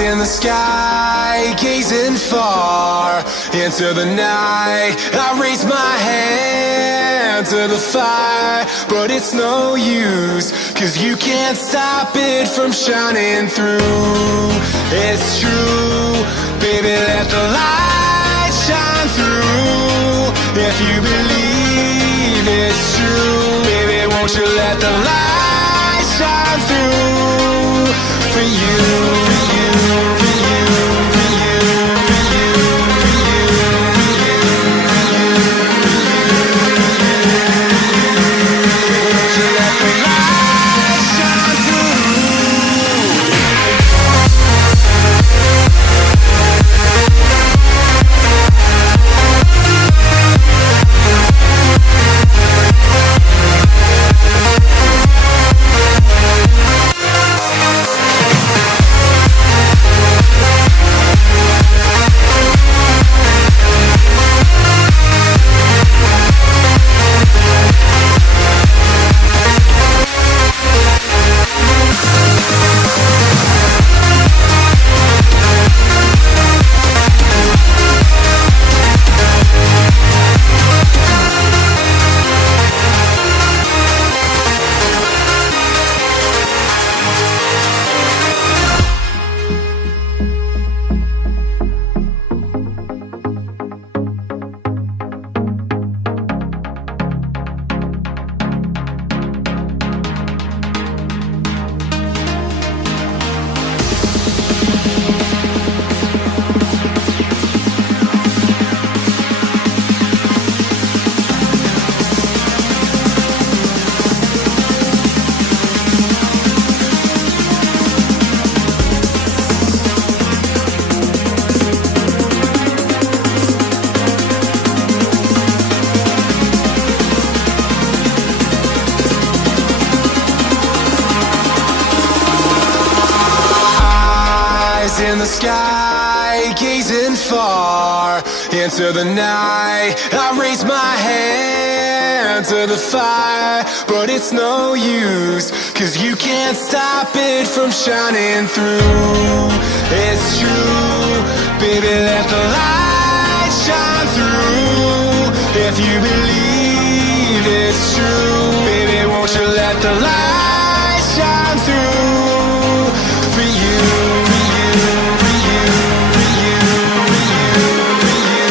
in the sky, gazing far into the night. I raise my hand to the fire, but it's no use, 'cause you can't stop it from shining through. It's true, baby, let the light shine through. If you believe it's true, baby, won't you let the light shine through for you, for you, for you, for you, for you, for you, for you, for you, won't you let the light shine through? In the sky, gazing far into the night. I raise my hand to the fire, but it's no use, 'cause you can't stop it from shining through. It's true, baby, let the light shine through. If you believe it's true, baby, won't you let the light shine through for you, for you, for you, for you, for you, for you,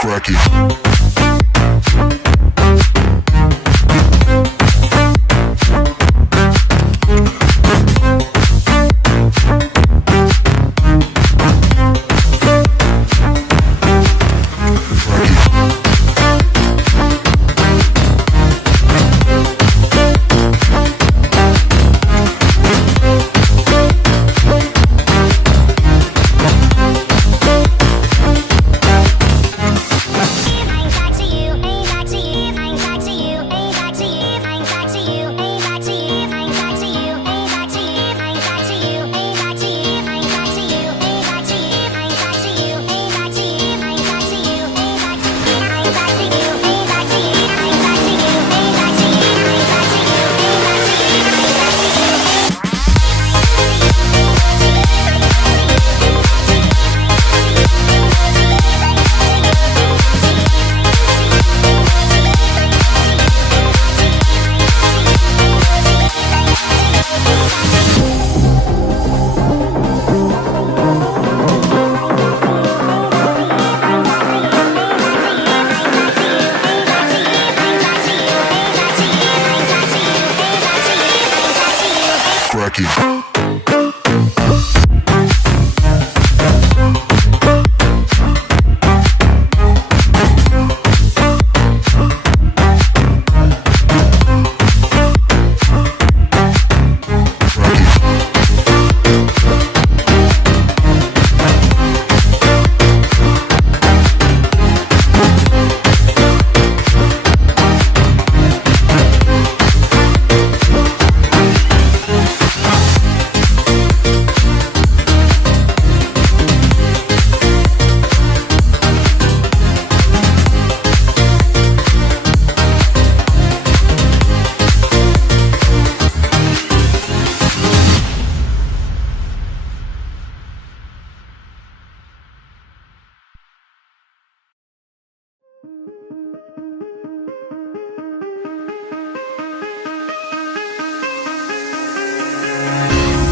for Aqui.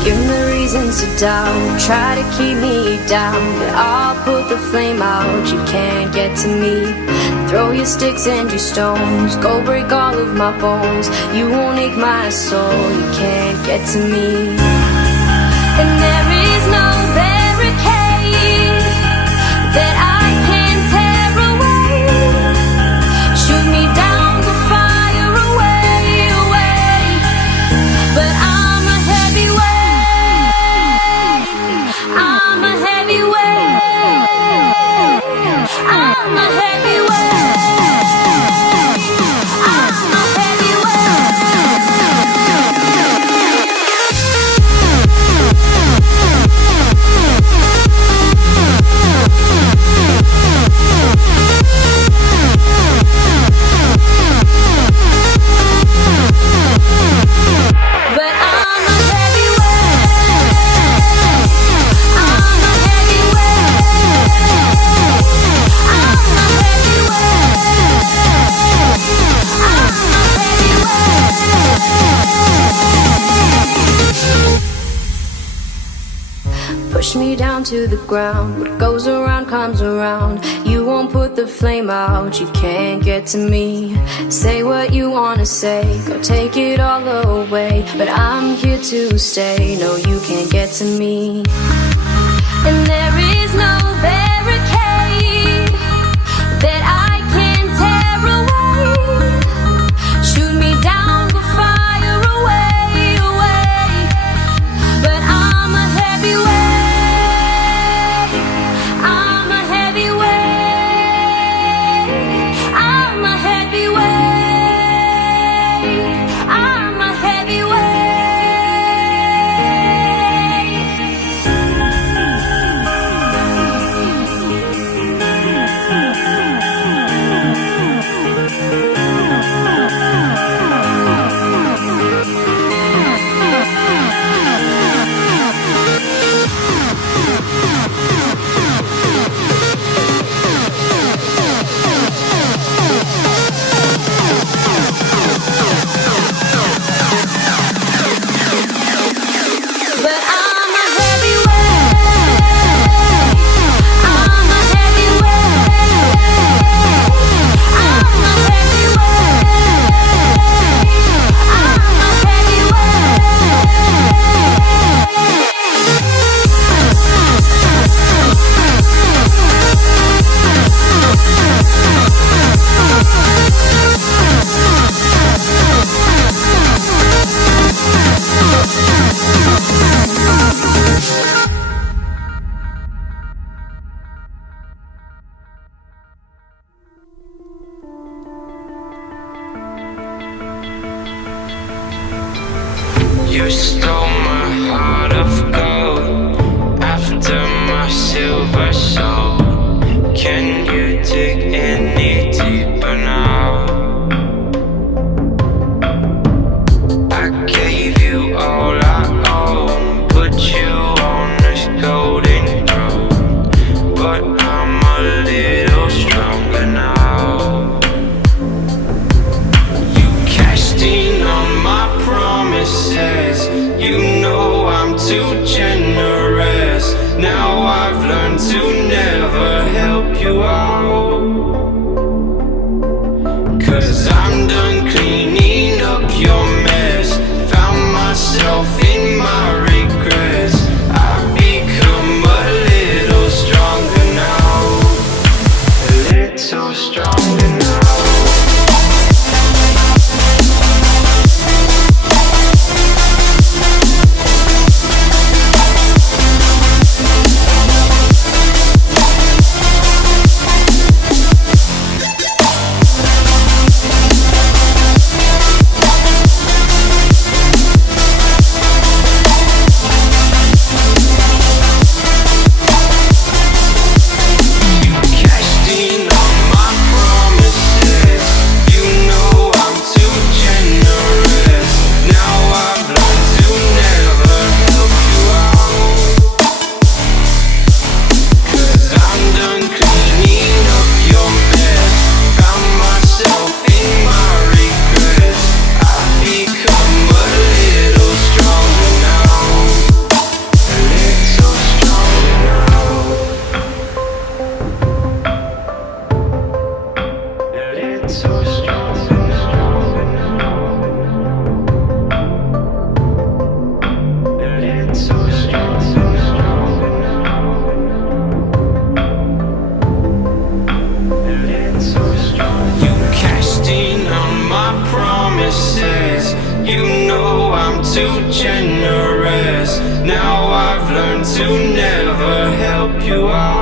Give me reasons to doubt, try to keep me down, but I'll put the flame out, you can't get to me. Throw your sticks and your stones, go break all of my bones, you won't ache my soul, you can't get to me. And there is no barricade that I can tear away. Shoot me down, go fire away, away. But I'm a heavyweight, I'm a heavyweight, I'm a heavyweight, I'm a push me down to the ground, what goes around comes around. You won't put the flame out, you can't get to me. Say what you wanna say, go take it all away, but I'm here to stay, no you can't get to me. And there is no barricade that I can tear away. Shoot me down, go fire away, away. But I'm a heavyweight, I'm a heavyweight, I'm a heavyweight, I'm a heavyweight. But I'm a heavyweight, I'm a heavyweight, I'm a heavyweight, I'm a You stole my heart of gold after my silver soul. Can you dig any deeper now? I gave you all I own, put you on this golden throne, but I'm a little stronger now. You cashed in on my promises, you know I'm too generous. Now I've learned to never help you out, 'cause I'm done cleaning up your mess. Found myself in my too generous. Now I've learned to never help you out.